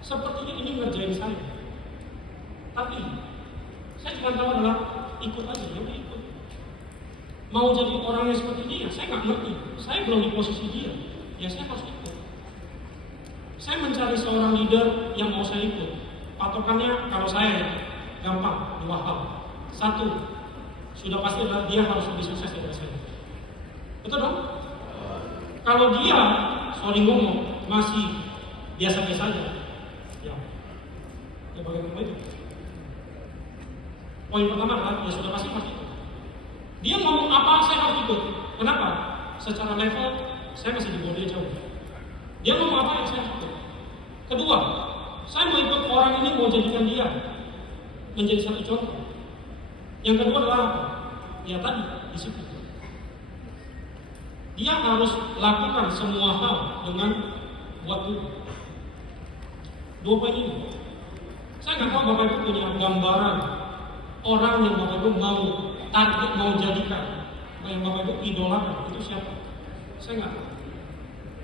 sepertinya ini ngerjain saya. Tapi saya cuma tahu adalah ikut aja, ya udah ikut. Mau jadi orang yang seperti dia, saya nggak ngerti. Saya belum di posisi dia, ya saya harus ikut. Saya mencari seorang leader yang mau saya ikut. Patokannya kalau saya gampang, dua hal. Satu, sudah pasti adalah dia harus lebih sukses dari saya. Betul dong? Kalau dia, sorry ngomong, masih biasa-biasa aja, ya bagaimana itu? Poin pertama adalah ya sudah pasti ikut. Dia ngomong apa saya harus ikut. Kenapa? Secara level saya masih di bawah dia jauh. Dia ngomong apa yang saya harus ikut. Kedua, saya mau ikut orang ini, mau jadikan dia menjadi satu contoh. Yang kedua adalah apa? Ya tadi disiplin. Dia harus lakukan semua hal dengan buat dulu. Dua poin ini. Saya nggak tahu Bapak Ibu punya gambaran orang yang Bapak Ibu mau target, mau jadikan, yang Bapak Ibu idolakan, itu siapa? Saya nggak tahu.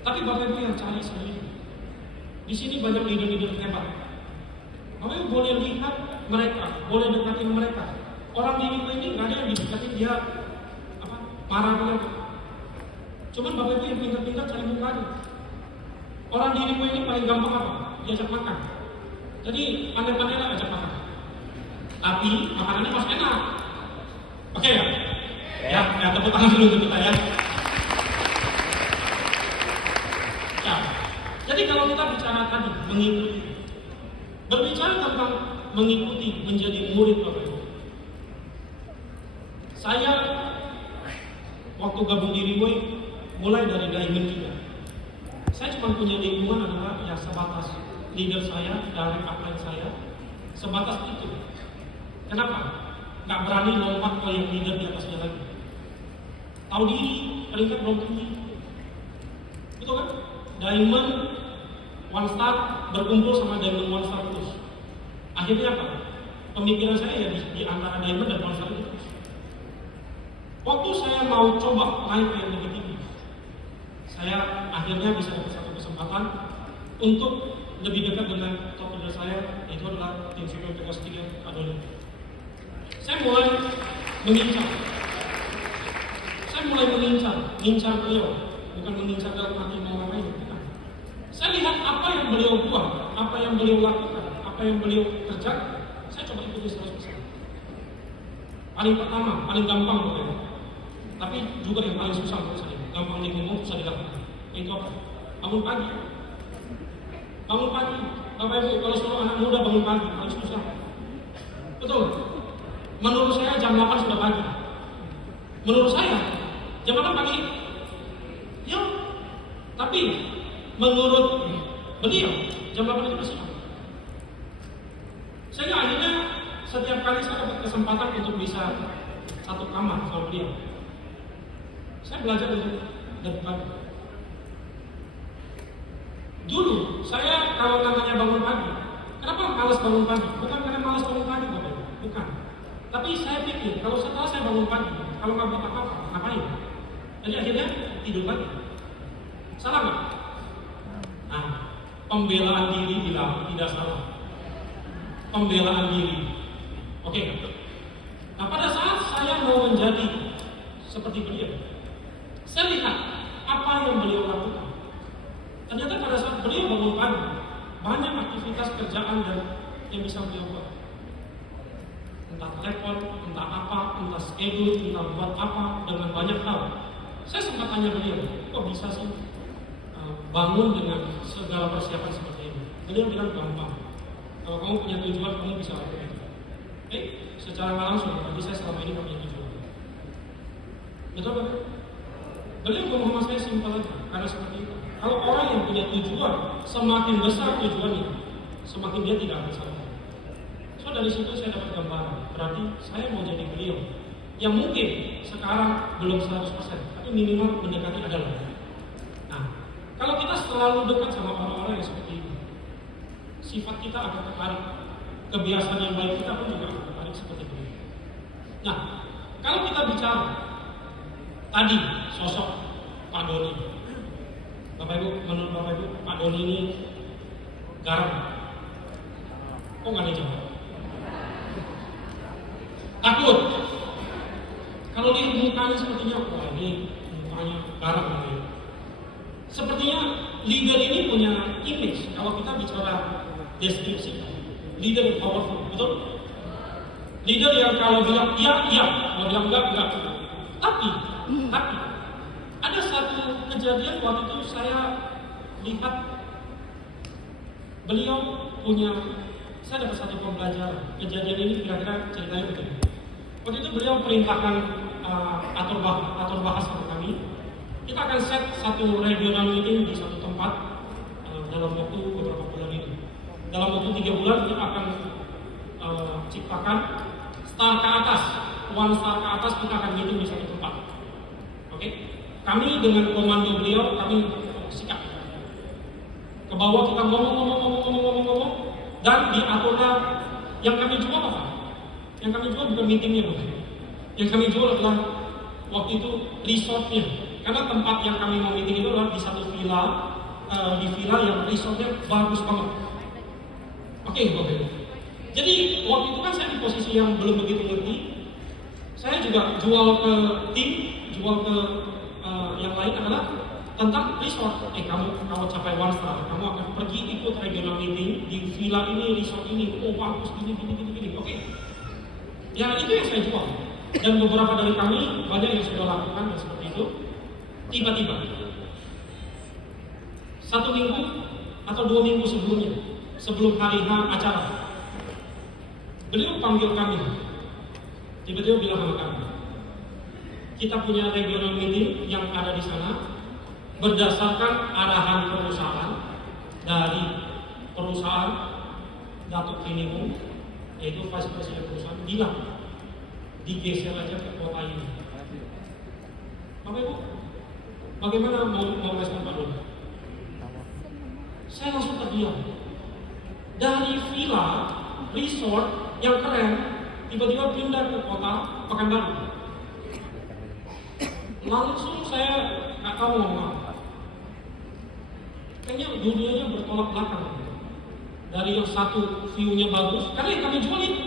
Tapi Bapak Ibu yang cari sendiri. Di sini banyak leader-leader hebat. Bapak Ibu boleh lihat mereka, boleh dekatin mereka. Orang di ini nggak ada yang didekatin dia marah dia. Cuman Bapak Ibu yang pintar-pintar cari mukanya. Orang di ini paling gampang apa? Diajak makan. Jadi pandai-pandai lah ajak makan. Tapi makanannya harus enak. Oke ya? Ya tepuk tangan dulu untuk kita ya. Ya. Jadi kalau kita bicara tadi mengikuti, berbicara tentang mengikuti menjadi murid Bapak Ibu. Saya waktu gabung di Riway mulai dari Diamond juga. Saya cuma punya lingkungan adalah ya sebatas leader saya, dari upline saya, sebatas itu. Kenapa? Nggak berani lompat ke yang leader di atasnya lagi. Tahu diri, peringkat belum tinggi. Betul kan? Diamond One Star berkumpul sama Diamond One Star terus. Akhirnya apa? Pemikiran saya ya di antara Diamond dan One Star itu terus. Waktu saya mau coba naik ke yang lebih tinggi, saya akhirnya bisa dapat satu kesempatan untuk lebih dekat dengan top leader saya, yaitu adalah tim Super Pegas 3 Adolin. Saya mulai mengincar. Mengincar beliau, bukan mengincar dalam arti mau ngapain. Saya lihat apa yang beliau buat, apa yang beliau lakukan, apa yang beliau kerjakan, saya coba ikuti 100%. Paling pertama, paling gampang bagaimana? Tapi juga yang paling susah menurut saya. Gampang ngomong, susah dilakukan. Itu apa? Bangun pagi. Bapak Ibu, kalau suruh anak muda bangun pagi, paling susah. Betul? Menurut saya jam 8 sudah pagi. Menurut saya, jam 8 pagi? Ya. Tapi menurut beliau, jam 8 itu masih. Sehingga akhirnya setiap kali saya dapat kesempatan untuk bisa satu kamar sama beliau, saya belajar dari pagi. Dulu saya kalau namanya bangun pagi, kenapa malas bangun pagi? Bukan karena malas bangun pagi, Bapak Ibu, bukan. Tapi saya pikir kalau setelah saya bangun pagi, kalau nggak buat apa-apa, ngapain? Jadi akhirnya tidur lagi. Salah nggak? Nah, pembelaan diri bilang tidak salah. Pembelaan diri, oke? Nah, pada saat saya mau menjadi seperti beliau, saya lihat apa yang beliau lakukan. Ternyata pada saat beliau bangun pagi, banyak aktivitas kerjaan dan yang bisa beliau buat. Entah telepon, entah apa, entah schedule, entah buat apa, dengan banyak hal. Saya sempat tanya beliau, kok bisa sih bangun dengan segala persiapan seperti ini? Beliau bilang gampang. Kalau kamu punya tujuan, kamu bisa lakukan itu. Secara langsung, tapi saya selama ini gak punya tujuan. Betul kan? Beliau ngomong sama saya simpel aja, karena seperti itu. Kalau orang yang punya tujuan, semakin besar tujuannya, semakin dia tidak akan salah. So dari situ saya dapat gambaran. Berarti saya mau jadi beliau, yang mungkin sekarang belum 100%, tapi minimal mendekati adalah. Nah, kalau kita selalu dekat sama orang-orang yang seperti ini, sifat kita akan tertarik. Kebiasaan yang baik kita pun juga akan tertarik seperti beliau. Nah, kalau kita bicara tadi sosok Pak Doni, Bapak Ibu, menurut Bapak Ibu, Pak Doni ini garam, Kok nggak ada yang jawab? Takut. Kalau lihat mukanya sepertinya, wah ini mukanya garang gitu ya. Sepertinya leader ini punya image. Kalau kita bicara deskripsi, leader yang powerful, betul? Leader yang kalau bilang iya, iya, kalau bilang enggak. Tapi ada satu kejadian waktu itu saya lihat beliau punya, saya dapat satu pembelajaran. Kejadian ini kira-kira ceritanya begini. Waktu itu beliau perintahkan atur bahasa ke kami. Kita akan set satu regional meeting di satu tempat dalam waktu beberapa bulan ini. Dalam waktu 3 bulan kita akan ciptakan star ke atas, 1 star ke atas kita akan meeting di satu tempat. Oke? Kami dengan komando beliau, kami sikap ke bawah, kita ngomong, dan diaturlah. Yang kami jual apa? Yang kami jual bukan meetingnya, bukan. Yang kami jual adalah waktu itu resortnya. Karena tempat yang kami mau meeting itu adalah di satu villa, di villa yang resortnya bagus banget. Oke. Jadi waktu itu kan saya di posisi yang belum begitu ngerti. Saya juga jual ke tim, jual ke yang lain adalah tentang resort. Kamu kalau capai 1 star, kamu akan pergi ikut regional meeting di villa ini, resort ini. Oh bagus, gini. Oke. Ya itu yang saya jual. Dan beberapa dari kami banyak yang sudah lakukan dan seperti itu. Tiba-tiba 1 minggu atau 2 minggu sebelumnya, sebelum hari H acara, beliau panggil kami. Tiba-tiba bilang sama kami, kita punya regional meeting yang ada di sana berdasarkan arahan perusahaan dari perusahaan Datuk Minimum, yaitu vice president perusahaan, bilang digeser aja ke kota ini. Bapak Ibu, bagaimana mau respon Pak Doni? Saya langsung terdiam. Dari villa resort yang keren tiba-tiba pindah ke kota Pekanbaru. Langsung saya nggak tahu ngomong apa. Kayaknya dunianya bertolak belakang. Dari yang satu view-nya bagus, karena yang kami jual itu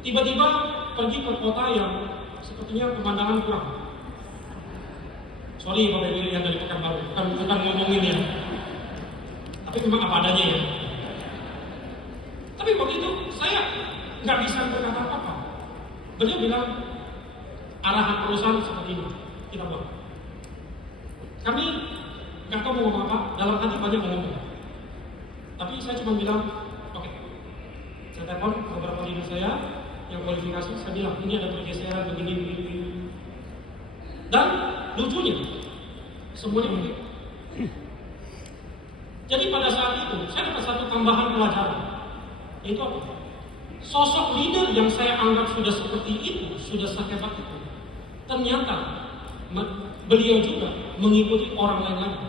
tiba-tiba pergi ke kota yang sepertinya pemandangan kurang. Sorry Bapak Ibu yang dari Pekanbaru, bukan ngomongin ya. Tapi memang apa adanya ya. Tapi waktu itu saya nggak bisa berkata apa-apa. Beliau bilang arahan perusahaan seperti ini, kita buat. Kami nggak tahu mau ngomong apa, dalam hati banyak ngomong. Tapi saya cuma bilang, oke. Saya telepon beberapa leader saya yang kualifikasi, saya bilang ini ada pergeseran begini. Dan lucunya, semuanya begitu. Jadi pada saat itu, saya dapat satu tambahan pelajaran. Yaitu apa? Sosok leader yang saya anggap sudah seperti itu, sudah sehebat itu, ternyata beliau juga mengikuti orang lain lagi.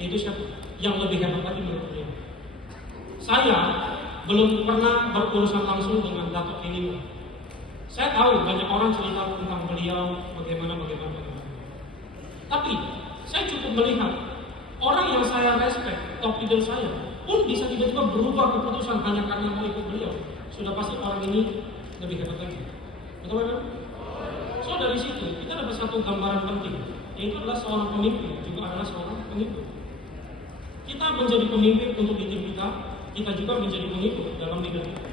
Yaitu siapa? Yang lebih hebat lagi menurut beliau. Saya belum pernah berurusan langsung dengan Datuk ini. Saya tahu banyak orang cerita tentang beliau, bagaimana. Tapi saya cukup melihat orang yang saya respect, top leader saya, pun bisa tiba-tiba berubah keputusan hanya karena mau ikut beliau. Sudah pasti orang ini lebih hebat lagi. Betul kan? So dari situ kita dapat satu gambaran penting, yaitu adalah seorang pemimpin juga adalah seorang pemimpin. Kita menjadi pemimpin untuk di tim kita juga menjadi pengikut dalam leader kita.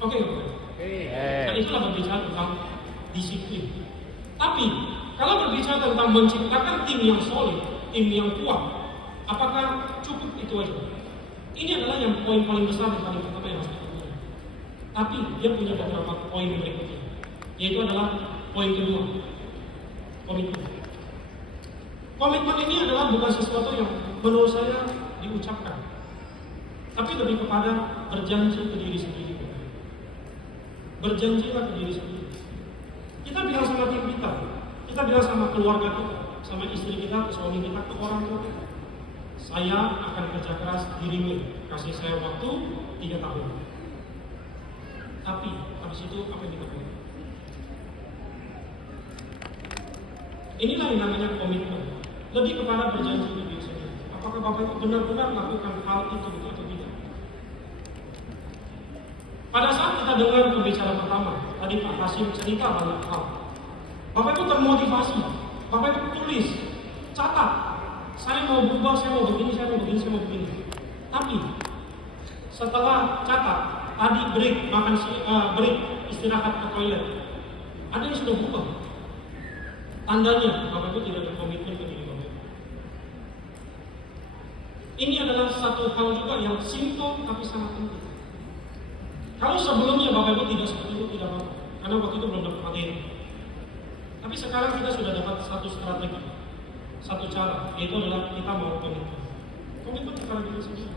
Oke. Nah itulah berbicara tentang disiplin. Tapi kalau berbicara tentang menciptakan tim yang solid, tim yang kuat, apakah cukup itu aja? Ini adalah yang poin paling besar dan paling pertama yang harus kita punya. Tapi dia punya beberapa poin berikutnya, yaitu adalah poin kedua, komitmen. Komitmen ini adalah bukan sesuatu yang menurut saya diucapkan, tapi lebih kepada berjanji ke diri sendiri. Berjanjilah ke diri sendiri. Kita bilang sama tim kita bilang sama keluarga kita, sama istri kita, ke suami kita, ke orang tua kita. Saya akan kerja keras dirimu, kasih saya waktu 3 tahun. Tapi habis itu apa yang kita pilih? Inilah yang namanya komitmen. Lebih kepada berjanji ke diri sendiri. Apakah Bapak itu benar-benar melakukan hal itu atau tidak? Pada saat kita dengar pembicaraan pertama, tadi Pak Hasim cerita banyak hal. Bapak Ibu termotivasi, Bapak Ibu tulis, catat, saya mau berubah, saya mau begini, saya mau begini, saya mau begini. Tapi setelah catat, tadi break, break, istirahat ke toilet, ada yang sudah berubah. Tandanya Bapak Ibu tidak berkomitmen ke diri Bapak Ibu. Ini adalah satu hal juga yang simpel tapi sangat penting. Kalau sebelumnya Bapak Ibu tidak seperti itu, tidak apa-apa, karena waktu itu belum dapat materi. Tapi sekarang kita sudah dapat satu strategi, satu cara, yaitu adalah kita mau komitmen. Komitmen kepada diri sendiri.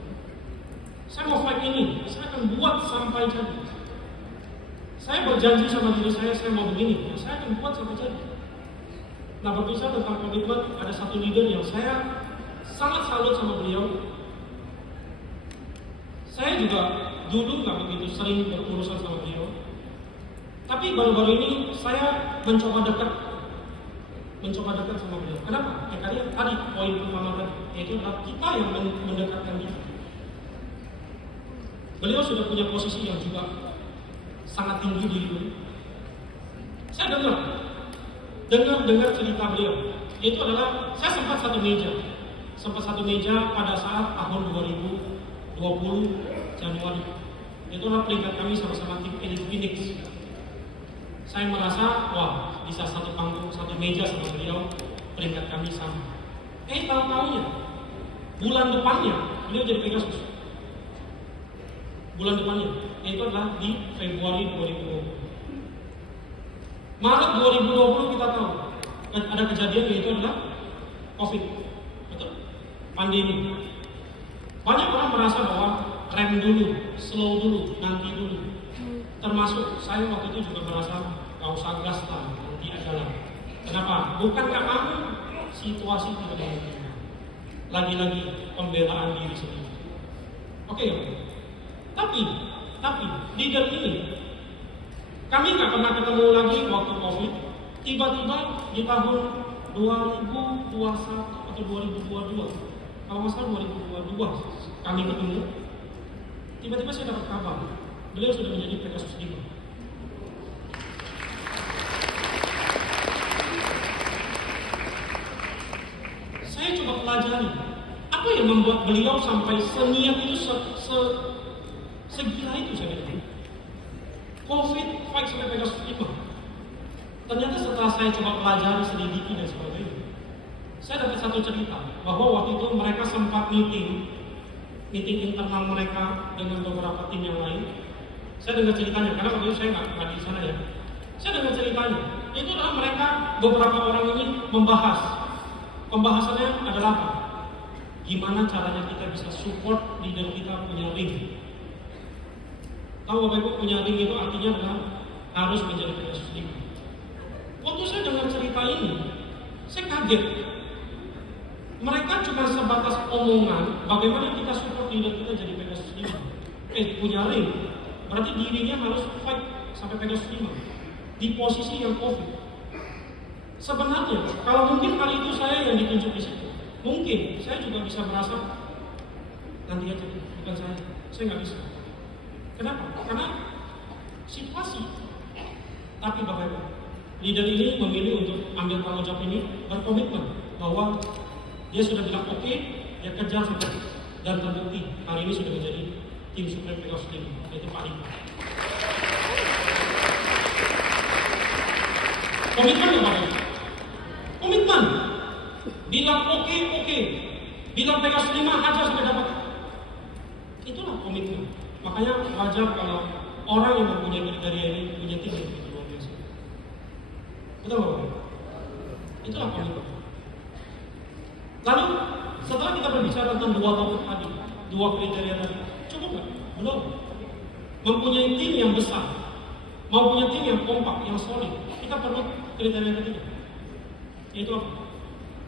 Saya mau fight ini, saya akan buat sampai jadi. Saya berjanji sama diri saya mau begini, ya saya akan buat sampai jadi. Nah, berbicara tentang komitmen, ada satu leader yang saya sangat salut sama beliau. Saya juga dulu nggak begitu sering berurusan sama beliau, tapi baru-baru ini saya mencoba dekat sama beliau. Kenapa? Ya karena tadi poin pertama tadi, yaitu adalah kita yang mendekatkan dia. Beliau sudah punya posisi yang juga sangat tinggi di hidup. Saya dengar cerita beliau, yaitu adalah saya sempat satu meja pada saat tahun 2020 Januari. Itu adalah peringkat kami sama-sama tim Elite Phoenix. Saya merasa, wah, bisa satu panggung, satu meja sama beliau, peringkat kami sama. Tahu-taunya, bulan depannya, beliau jadi Pegasus. Bulan depannya, yaitu adalah di Februari 2020. Maret 2020 kita tahu, ada kejadian yaitu adalah COVID. Betul? Pandemi. Banyak orang merasa bahwa rem dulu, slow dulu, nanti dulu. Termasuk saya waktu itu juga merasa gak usah gas lah, nanti aja lah. Kenapa? Bukan gak mau, situasi tidak memungkinkan. Lagi-lagi pembelaan diri sendiri. Oke. Tapi leader ini kami gak pernah ketemu lagi waktu COVID. Tiba-tiba di tahun 2021 atau 2022, kalau nggak salah 2022 kami ketemu. Tiba-tiba saya dapat kabar, beliau sudah menjadi Pegasus 5. Saya coba pelajari, apa yang membuat beliau sampai seniat itu, segila itu saya bilang. COVID, fight sampai Pegasus 5. Ternyata setelah saya coba pelajari, selidiki dan sebagainya, saya dapat satu cerita, bahwa waktu itu mereka sempat meeting internal mereka dengan beberapa tim yang lain. Saya dengar ceritanya, karena waktu itu saya nggak di sana ya. Saya dengar ceritanya, itu adalah mereka, beberapa orang ini membahas. Pembahasannya adalah apa? Gimana caranya kita bisa support leader kita punya ring. Tahu Bapak Ibu, punya ring itu artinya adalah harus menjadi Pegasus 5. Waktu saya dengar cerita ini, saya kaget. Mereka cuma sebatas omongan bagaimana kita support leader kita jadi Pegasus 5. Punya ring, berarti dirinya harus fight sampai Pegasus 5 di posisi yang COVID. Sebenarnya, kalau mungkin kali itu saya yang ditunjuk di situ, mungkin saya juga bisa merasa nanti aja, bukan saya nggak bisa. Kenapa? Karena situasi. Tapi Bapak Ibu, leader ini memilih untuk ambil tanggung jawab ini, berkomitmen bahwa dia sudah bilang oke, dia kejar sampai dan terbukti hari ini sudah menjadi tim Supreme Pegasus 5, yaitu Pak Rika. Komitmen ya Bapak Ibu? Komitmen. Bilang oke, bilang Pegasus 5 aja sampai dapat. Itulah komitmen. Makanya wajar kalau orang yang mempunyai kriteria ini punya tim yang begitu luar biasa. Betul Bapak? Itulah komitmen. Lalu setelah kita berbicara tentang dua topik tadi, dua kriteria tadi, cukup nggak? Belum. Mempunyai tim yang besar, mau punya tim yang kompak, yang solid, kita perlu kriteria ketiga. Yaitu apa?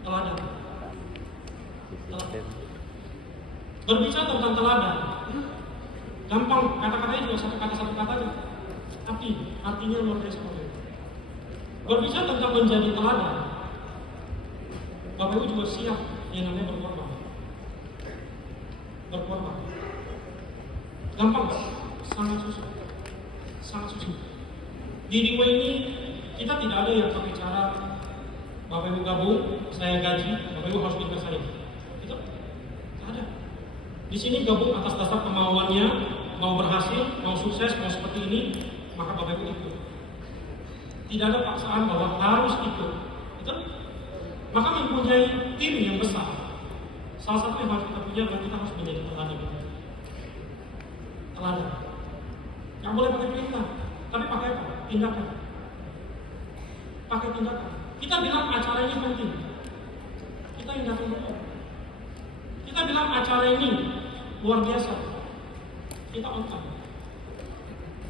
Teladan. Berbicara tentang teladan, gampang, kata-katanya juga satu kata aja, tapi artinya luar biasa. Berbicara tentang menjadi teladan, Bapak Ibu juga siap yang namanya berkorban. Gampang, sangat susah. sangat susah. Di Riwa ini kita tidak ada yang pakai cara Bapak Ibu gabung, saya gaji, Bapak Ibu harus berikan saya. Itu tidak ada. Di sini gabung atas dasar kemauannya, mau berhasil, mau sukses, mau seperti ini, maka Bapak Ibu ikut. Tidak ada paksaan bahwa harus ikut. Itu maka mempunyai tim yang besar. Salah satu yang harus kita punya adalah kita harus menjadi teladan. Teladan. Nggak boleh pakai perintah, tapi pakai apa? Tindakan. Pakai tindakan. Kita bilang acara ini penting. Kita tindakan betul. Kita bilang acara ini luar biasa. Kita on time.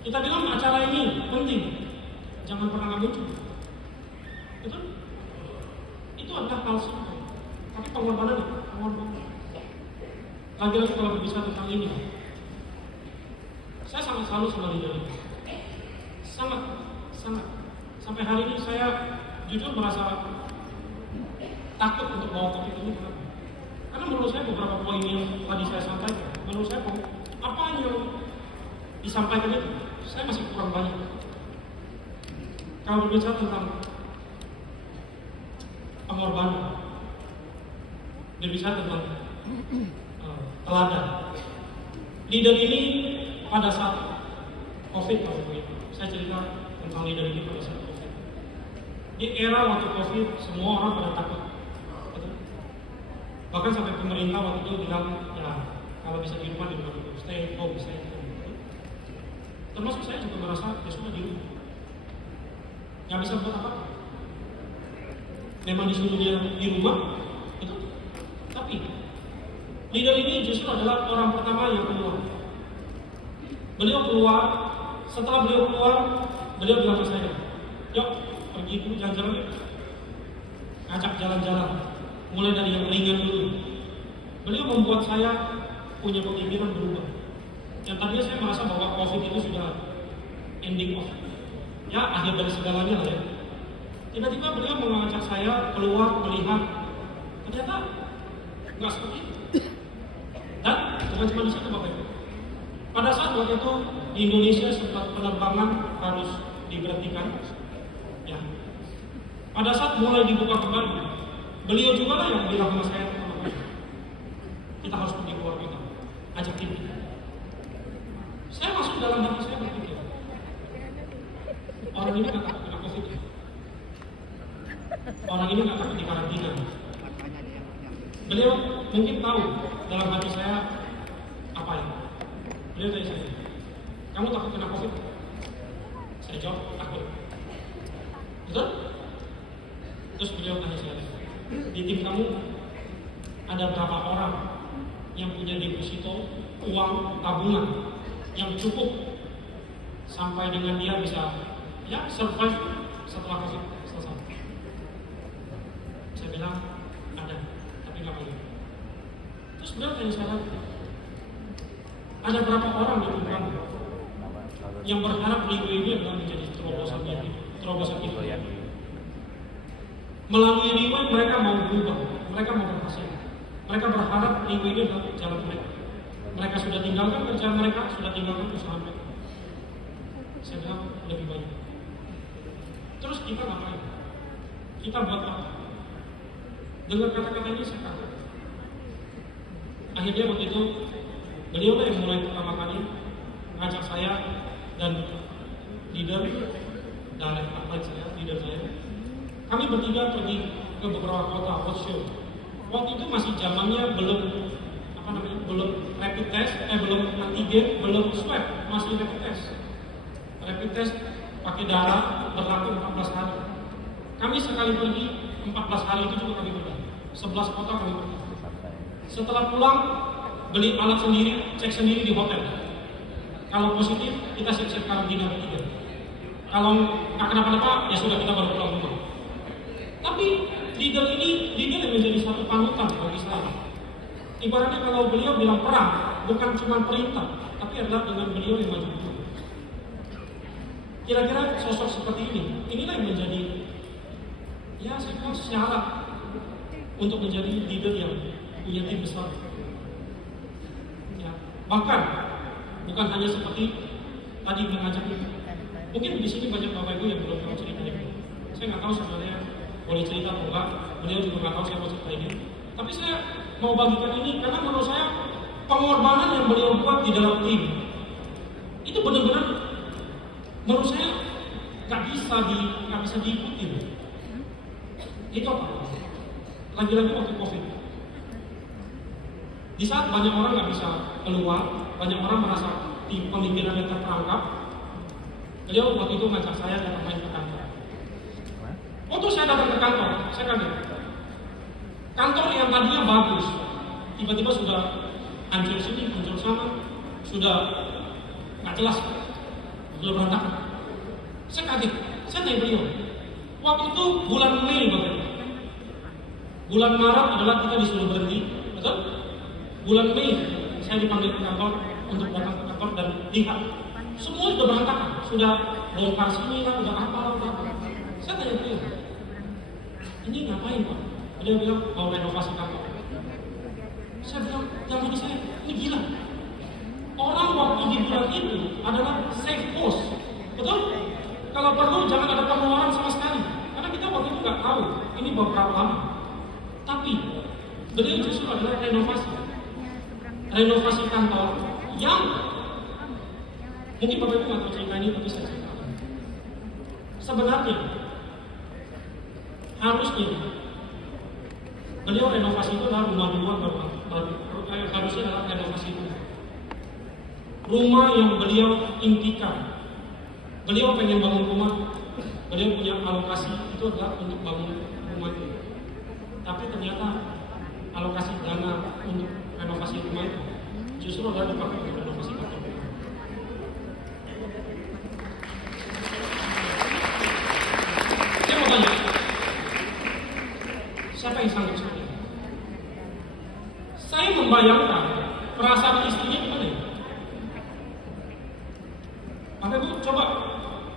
Kita bilang acara ini penting. Jangan pernah nggak muncul. Betul? Itu adalah hal simple. Tapi pengorbanan itu, pengorbanan. Lagi-lagi kalau berbicara tentang ini, saya sangat salut sama leader ini. Sangat. Sampai hari ini saya jujur merasa takut untuk bawa topik ini. Karena menurut saya beberapa poin yang tadi saya sampaikan, menurut saya apa yang disampaikan itu, saya masih kurang banyak. Kalau berbicara tentang pengorbanan, berbicara tentang teladan, leader ini pada saat COVID, saya cerita tentang leader ini pada saat COVID. Di era waktu COVID, semua orang pada takut. Betul? Bahkan sampai pemerintah waktu itu bilang, ya kalau bisa di rumah dulu, stay at home. Termasuk saya juga merasa ya sudah di rumah. Nggak bisa buat apa? Memang disuruh dia di rumah, itu. Tapi leader ini justru adalah orang pertama yang keluar. Beliau keluar, setelah beliau keluar, beliau bilang ke saya, yuk pergi dulu jalan-jalan yuk. Ngajak jalan-jalan, mulai dari yang ringan dulu. Beliau membuat saya punya pemikiran berubah. Yang tadinya saya merasa bahwa COVID itu sudah ending of, ya akhir dari segalanya lah ya. Tiba-tiba beliau mengajak saya keluar melihat, ternyata nggak seperti itu. Dan bukan cuma di situ Bapak Ibu. Pada saat waktu itu di Indonesia sempat penerbangan harus diberhentikan. Ya. Pada saat mulai dibuka kembali, beliau juga lah yang bilang sama saya, kita harus pergi keluar kota, ajak tim kita. Saya masuk dalam hati saya berpikir, orang ini nggak takut kena COVID. Orang ini nggak takut dikarantina. Beliau mungkin tahu dalam hati saya apa ya. Beliau tanya saya, kamu takut kena COVID? Saya jawab, takut. Betul? Terus beliau tanya saya, di tim kamu ada berapa orang yang punya deposito uang tabungan yang cukup sampai dengan dia bisa ya survive setelah COVID selesai? Saya bilang ada, tapi nggak banyak. Terus beliau tanya saya lagi, ada berapa orang di lingkungan yang berharap minggu ini adalah menjadi terobosan hidup? Melalui riwayat mereka mau berubah, mereka mau berhasil. Mereka berharap minggu ini adalah jalan mereka. Mereka sudah tinggalkan kerjaan mereka, sudah tinggalkan usaha mereka. Saya bilang lebih banyak. Terus kita ngapain? Kita buat apa? Dengan kata-kata ini saya kaget. Akhirnya waktu itu beliau lah yang mulai pertama kali ngajak saya dan leader saya. Kami bertiga pergi ke beberapa kota roadshow. Waktu itu masih zamannya belum rapid test, belum antigen, belum swab, masih rapid test. Rapid test pakai darah berlaku 14 hari. Kami sekali pergi 14 hari itu juga kami pergi. 11 kota kami pergi. Setelah pulang beli alat sendiri, cek sendiri di hotel. Kalau positif kita siap-siap karantina ketiga. Kalau nggak kenapa-napa ya sudah kita baru pulang rumah. Tapi leader yang menjadi satu panutan bagi saya. Ibaratnya kalau beliau bilang perang, bukan cuma perintah, tapi adalah dengan beliau yang maju dulu. Kira-kira sosok seperti inilah yang menjadi, ya saya bilang syarat untuk menjadi leader yang punya tim besar. Ya, bahkan bukan hanya seperti tadi mengajak Mungkin di sini banyak Bapak Ibu yang belum tahu cerita ini. Saya nggak tahu sebenarnya boleh cerita atau enggak. Beliau juga nggak tahu saya mau cerita ini. Tapi saya mau bagikan ini karena menurut saya pengorbanan yang beliau buat di dalam tim itu benar-benar menurut saya nggak bisa diikuti. Itu apa? Lagi-lagi waktu COVID. Di saat banyak orang nggak bisa keluar, banyak orang merasa pemikirannya terperangkap. Beliau waktu itu ngajak saya datang main ke kantor. Waktu saya datang ke kantor, saya kaget. Kantor yang tadinya bagus, tiba-tiba sudah hancur sini, hancur sana, sudah nggak jelas, sudah berantakan. Saya kaget. Saya tanya beliau. Waktu itu bulan Mei, Bapak. Bulan Maret adalah kita disuruh berhenti, betul? Bulan Mei saya dipanggil ke kantor untuk datang ke kantor dan lihat semua sudah berantakan, sudah bongkar sini lah, udah apa. Saya tanya beliau, ini ngapain Pak? Dia bilang mau renovasi kantor. Saya bilang, jangan saya, ini gila. Orang waktu di bulan itu adalah safe post, betul? Kalau perlu jangan ada pengeluaran sama sekali, karena kita waktu itu nggak tahu ini berapa lama. Tapi beliau justru adalah renovasi kantor yang mungkin Bapak Ibu nggak tahu cerita ini, tapi saya ceritakan. Sebenarnya harusnya beliau renovasi itu adalah rumah harusnya adalah renovasi rumah yang beliau impikan. Beliau pengen bangun rumah, beliau punya alokasi itu adalah untuk bangun rumah itu. Tapi ternyata alokasi dana untuk renovasi rumah itu justru adalah dipakai untuk renovasi kantor. Saya mau tanya, siapa yang sanggup seperti itu? Saya membayangkan perasaan istrinya gimana ya? Bapak Ibu coba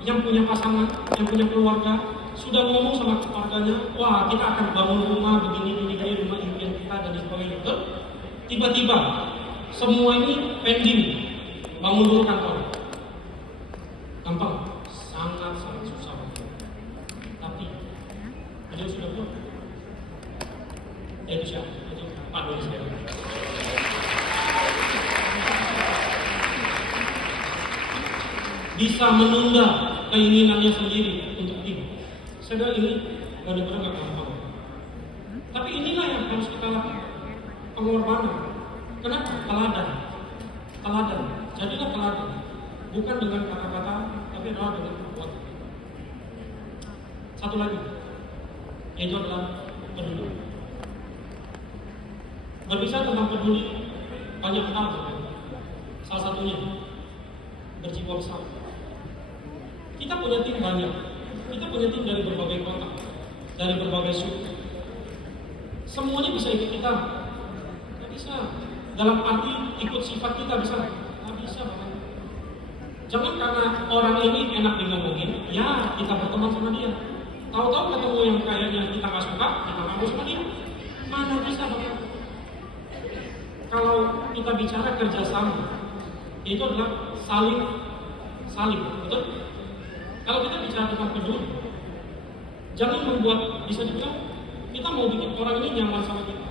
yang punya pasangan, yang punya keluarga, sudah ngomong sama keluarganya, wah kita akan bangun rumah begini, rumah impian kita dan sebagainya. Betul? Tiba-tiba semua ini pending, bangun dulu kantor. Gampang? Sangat susah. Tapi beliau sudah buat. Itu siapa? Itu Pak Doni saya. Bisa menunda keinginannya sendiri untuk tim. Saya bilang ini benar-benar nggak gampang. Tapi inilah yang harus kita lakukan, pengorbanan. Kenapa? Teladan. Jadilah teladan. Bukan dengan kata-kata, tapi adalah dengan perbuatan. Satu lagi, yaitu adalah peduli. Berbicara tentang peduli, banyak hal. Salah satunya berjiwa besar. Kita punya tim banyak. Kita punya tim dari berbagai kota, dari berbagai suku. Semuanya bisa ikut kita. Tidak bisa. Dalam arti ikut sifat kita bisa. Tidak bisa. Jangan karena orang ini enak ngomongin, ya kita berteman sama dia. Tahu-tahu ketemu yang kayaknya kita nggak suka, kita nggak mau sama dia. Mana bisa Bapak? Kalau kita bicara kerjasama, itu adalah saling, betul? Kalau kita bicara tentang peduli, jangan membuat, bisa dibilang kita mau bikin orang ini nyaman sama kita.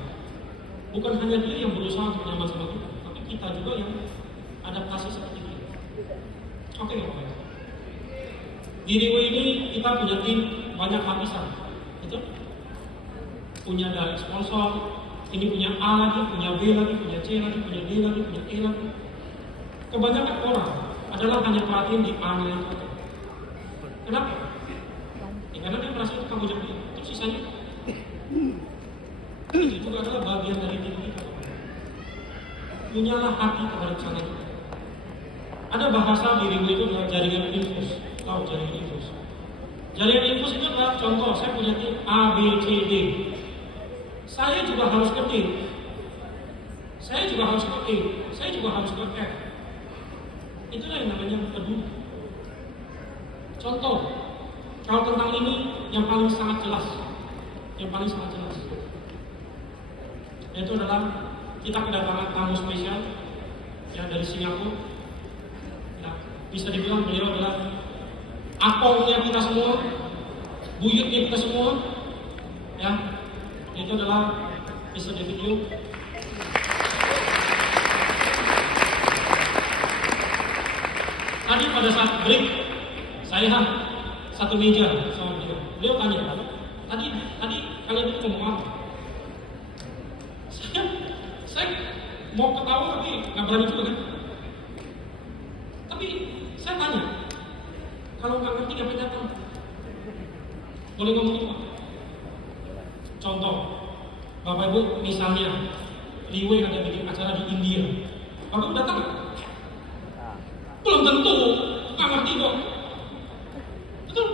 Bukan hanya dia yang berusaha untuk nyaman sama kita, tapi kita juga yang adaptasi seperti dia. Oke, Bapak. Di Riwe ini kita punya tim banyak lapisan, betul? Punya dari sponsor, ini punya A lagi, punya B lagi, punya C lagi, punya D lagi, punya E lagi. Kebanyakan orang adalah hanya perhatian di A yang itu. Kenapa? Ya, karena dia merasa itu tanggung jawab dia. Terus sisanya itu juga adalah bagian dari tim kita. Punyalah hati kepada sana kita. Ada bahasa di Riwe itu adalah jaringan infus. Tahu jaringan infus? Jaringan infus itu adalah contoh. Saya punya tim A, B, C, D. Saya juga harus ke D. Saya juga harus ke E. Saya juga harus ke F. Itulah yang namanya peduli. Contoh, kalau tentang ini yang paling sangat jelas, yaitu adalah kita kedatangan tamu spesial yang dari Singapura. Ya, bisa dibilang beliau adalah apongnya kita semua, buyutnya kita semua, ya, itu adalah bisa di video. Tadi pada saat break, saya satu meja sama beliau. Beliau tanya, tadi kalian itu ngomong apa? Saya mau ketawa tapi nggak berani juga kan. Tapi saya tanya, kalau nggak ngerti ngapain datang? Boleh ngomong apa? Contoh, Bapak Ibu misalnya, Liwe ada bikin acara di India, Bapak Ibu datang nggak? Belum tentu, nggak ngerti kok. Betul.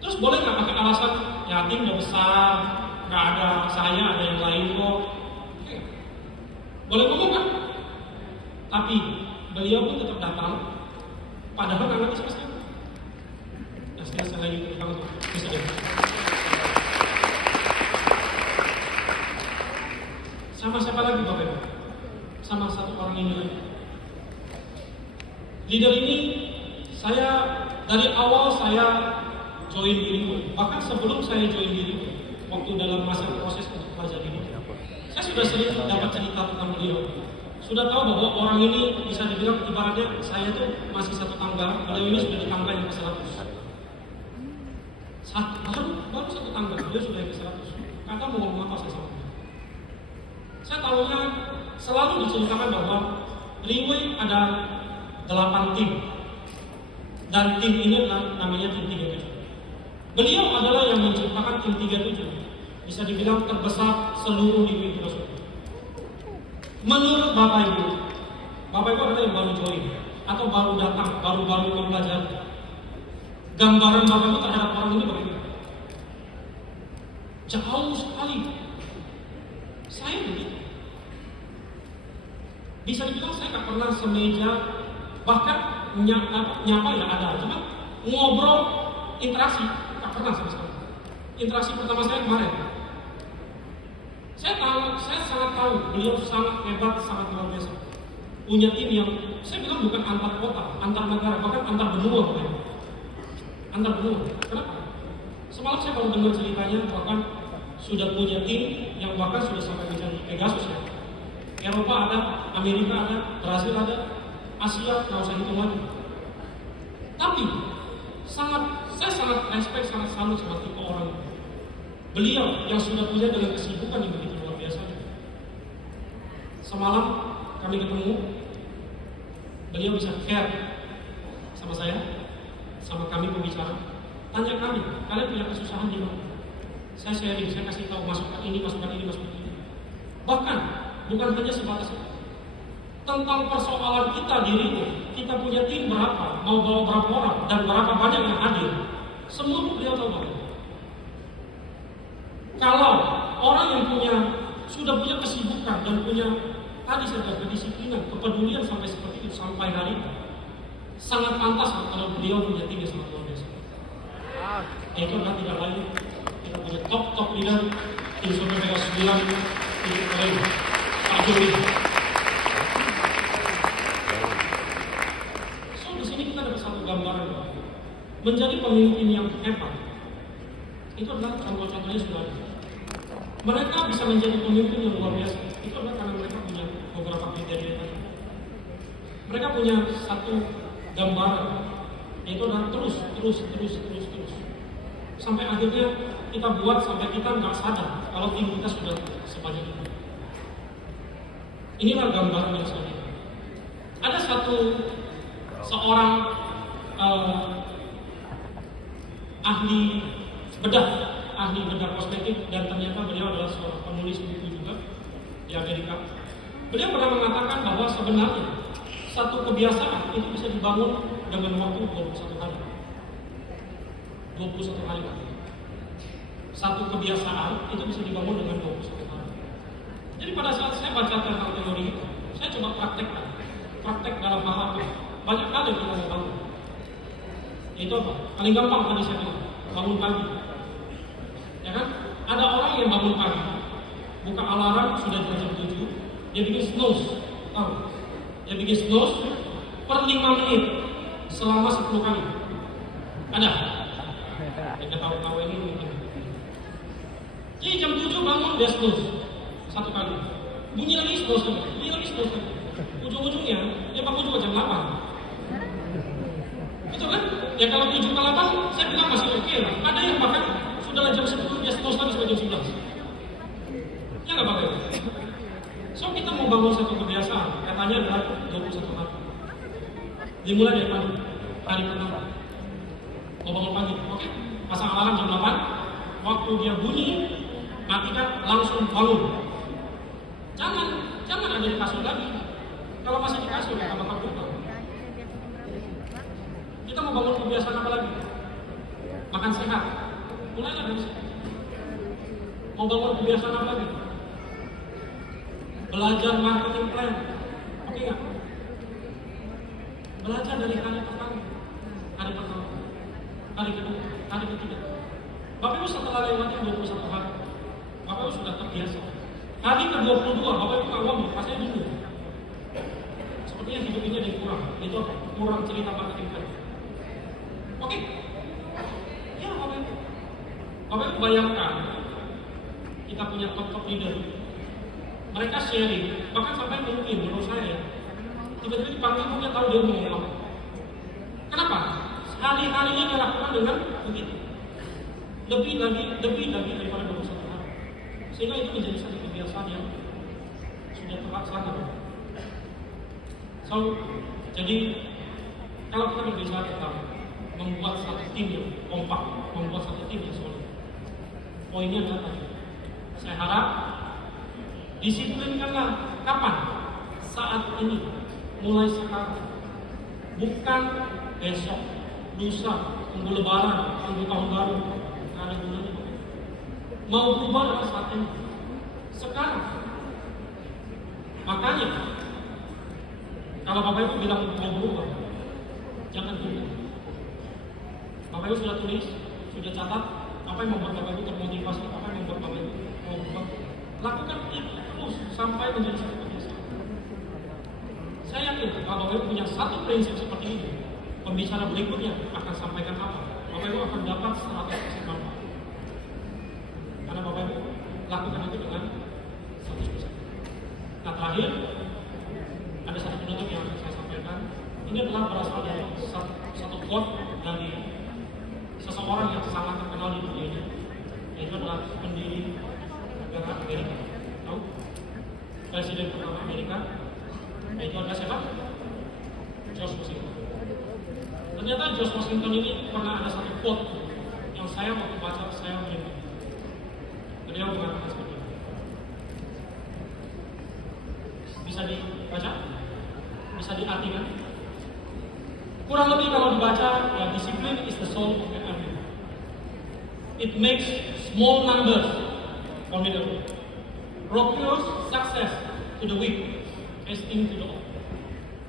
Terus boleh nggak pakai alasan yatim udah besar, nggak ada saya, ada yang lain kok. Oke. Boleh ngomong kan? Tapi beliau pun tetap datang, padahal nggak ngerti sama sekali. Nah, saya lagi beritahu bisa deh. Sama siapa lagi Bapak Ibu? Sama satu orang ini lagi. Leader ini dari awal saya join diri, bahkan sebelum saya join diri, waktu dalam masa proses untuk belajar ini, saya sudah sering dapat cerita tentang beliau. Sudah tahu bahwa orang ini bisa dibilang ibaratnya saya itu masih satu tangga, beliau ini sudah di tangga yang ke-100. Baru satu tangga, beliau sudah yang ke-100. Kata mau ngomong apa saya sama dia. Saya tahunya selalu diceritakan bahwa Liwe ada 8 tim, dan tim ini namanya tim 37. Beliau adalah yang menciptakan tim 37, bisa dibilang terbesar seluruh di Indonesia. Menurut Bapak Ibu adalah yang baru join atau baru datang, baru mempelajari. Gambaran Bapak Ibu terhadap orang ini bagaimana? Jauh sekali. Saya begitu. Bisa dibilang saya nggak pernah semeja, bahkan nyapa ya ada, cuma ngobrol, interaksi nggak pernah sama sekali. Interaksi pertama saya kemarin, saya sangat tahu beliau sangat hebat, sangat luar biasa. Punya tim yang saya bilang bukan antar kota, antar negara, bahkan antar benua, antar benua. Kenapa? Semalam saya baru dengar ceritanya, bahkan sudah punya tim yang bahkan sudah sampai menjadi Pegasus ya. Eropa ada, Amerika ada, Brasil ada, Asia nggak usah hitung lagi. Tapi saya sangat respect, sangat salut sama tipe orang itu. Beliau yang sudah punya dengan kesibukan yang begitu luar biasa. Semalam kami ketemu, beliau bisa care sama saya, sama kami pembicara. Tanya kami, kalian punya kesusahan di mana? Saya sharing, saya kasih tahu masukan ini. Bahkan bukan hanya sebatas itu. Tentang persoalan kita dirinya, kita punya tim berapa, mau bawa berapa orang, dan berapa banyak yang hadir. Semua beliau tahu. Kalau orang yang sudah punya kesibukan dan punya tadi saya katakan kedisiplinan, kepedulian sampai seperti itu sampai hari ini, sangat pantas kalau beliau punya tim yang sangat luar biasa. Itu adalah tidak lain kita punya top leader tim Survei 9 tim lain Pak Juri. So di sini kita dapat satu gambaran menjadi pemimpin yang hebat. Itu adalah contoh-contohnya sudah ada. Mereka bisa menjadi pemimpin yang luar biasa. Itu adalah karena mereka punya beberapa kriteria tadi. Mereka punya satu gambaran, yaitu adalah terus. Sampai akhirnya kita buat sampai kita nggak sadar kalau tim kita sudah sebanyak itu. Inilah gambaran yang saya lihat. Ada seorang ahli bedah kosmetik, dan ternyata beliau adalah seorang penulis buku juga di Amerika. Beliau pernah mengatakan bahwa sebenarnya satu kebiasaan itu bisa dibangun dengan waktu 21 hari. 21 hari. Satu kebiasaan itu bisa dibangun dengan 21 hari. Jadi pada saat saya baca tentang teori itu, saya coba praktek dalam hal apa? Banyak hal yang kita mau bangun. Itu apa? Paling gampang tadi saya bilang, bangun pagi. Ya kan? Ada orang yang bangun pagi, buka alarm sudah jam 7, dia bikin snooze. Dia bikin snooze per 5 menit selama 10 kali. Ada? Yang tahu-tahu ini mungkin. Jadi jam 7 bangun dia snooze satu kali. Bunyi lagi snooze lagi. Bunyi lagi snooze lagi. Ujung-ujungnya dia bangun juga jam 8. Itu kan? Ya kalau 7 ke 8 saya bilang masih oke lah. Ada yang bahkan sudah jam 10 dia snooze lagi sampai jam 11. Ya nggak pakai. So kita mau bangun satu kebiasaan, katanya adalah 21 hari. Dimulai dari pagi, hari pertama. Mau bangun pagi, oke? Pasang alarm jam 8. Waktu dia bunyi, matikan langsung bangun. Jangan ada di kasur lagi. Kalau masih di kasur, ya bakal berubah. Kita mau bangun kebiasaan apa lagi? Makan sehat. Mulailah dari situ. Mau bangun kebiasaan apa lagi? Belajar marketing plan. Oke nggak? Belajar dari hari pertama, hari kedua, hari ketiga. Bapak Ibu setelah lewati 21 hari, Bapak Ibu sudah terbiasa. Hari ke-22, Bapak Ibu nggak ngomong, rasanya dulu. Sepertinya hidup ini ada yang kurang. Itu apa? Kurang cerita marketing plan. Oke? Ya Bapak Ibu. Bapak Ibu bayangkan, kita punya top leader. Mereka sharing, bahkan sampai mungkin menurut saya, tiba-tiba dipanggil punya tahu dia mau ngomong apa. Kenapa? Hari-harinya dia lakukan dengan begitu. Lebih lagi daripada 21 hari. Sehingga itu menjadi satu kebiasaan yang sudah terlaksana. So, jadi kalau kita berbicara tentang membuat satu tim yang kompak, membuat satu tim yang solid, poinnya adalah tadi. Saya harap disiplinkanlah. Kapan? Saat ini, mulai sekarang, bukan besok, lusa, tunggu lebaran, tunggu tahun baru. Nggak ada gunanya. Mau berubah adalah saat ini, sekarang. Makanya kalau Bapak Ibu bilang mau berubah, jangan tunggu. Bapak Ibu sudah tulis, sudah catat apa yang membuat Bapak Ibu termotivasi, apa yang membuat Bapak Ibu mau berubah. Lakukan itu terus sampai menjadi satu kebiasaan. Saya yakin kalau Bapak Ibu punya satu prinsip seperti ini, pembicara berikutnya akan sampaikan apa, Bapak Ibu akan dapat 100% manfaat. Karena Bapak Ibu lakukan itu dengan 100%. Nah terakhir, ada satu penutup yang akan saya sampaikan. Ini adalah berasal dari satu quote dari seseorang yang sangat terkenal di dunia ini, yaitu adalah pendiri negara Amerika. Tahu? Presiden pertama Amerika, yaitu adalah siapa? George Washington. Ternyata George Washington ini pernah ada satu quote yang saya waktu baca saya merinding. Beliau mengatakan seperti ini. Bisa dibaca? Bisa diartikan? Kurang lebih kalau dibaca, ya disiplin is the soul of the army. It makes small numbers formidable. Procures success to the weak, esteem to the old.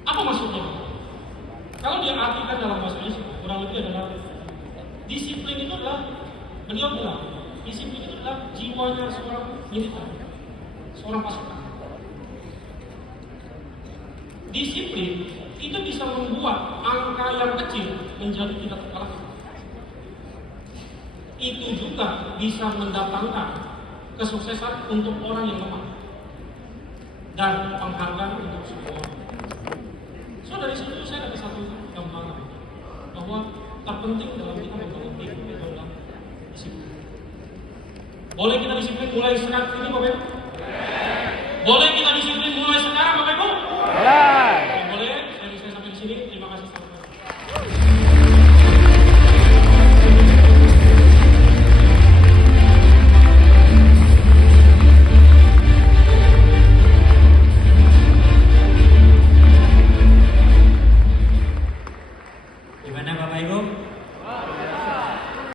Apa maksudnya? Kalau dia artikan dalam bahasa Indonesia, kurang lebih adalah disiplin itu adalah, beliau bilang, disiplin itu adalah jiwanya seorang militer, seorang pasukan. Disiplin itu bisa membuat angka yang kecil menjadi tidak terkalahkan. Itu juga bisa mendatangkan kesuksesan untuk orang yang lemah dan penghargaan untuk semua orang. So dari situ saya dapat satu gambaran bahwa terpenting dalam kita membangun tim itu adalah disiplin. Boleh kita disiplin mulai sekarang ini, Bapak Ibu? Boleh kita disiplin mulai sekarang, Bapak Ibu?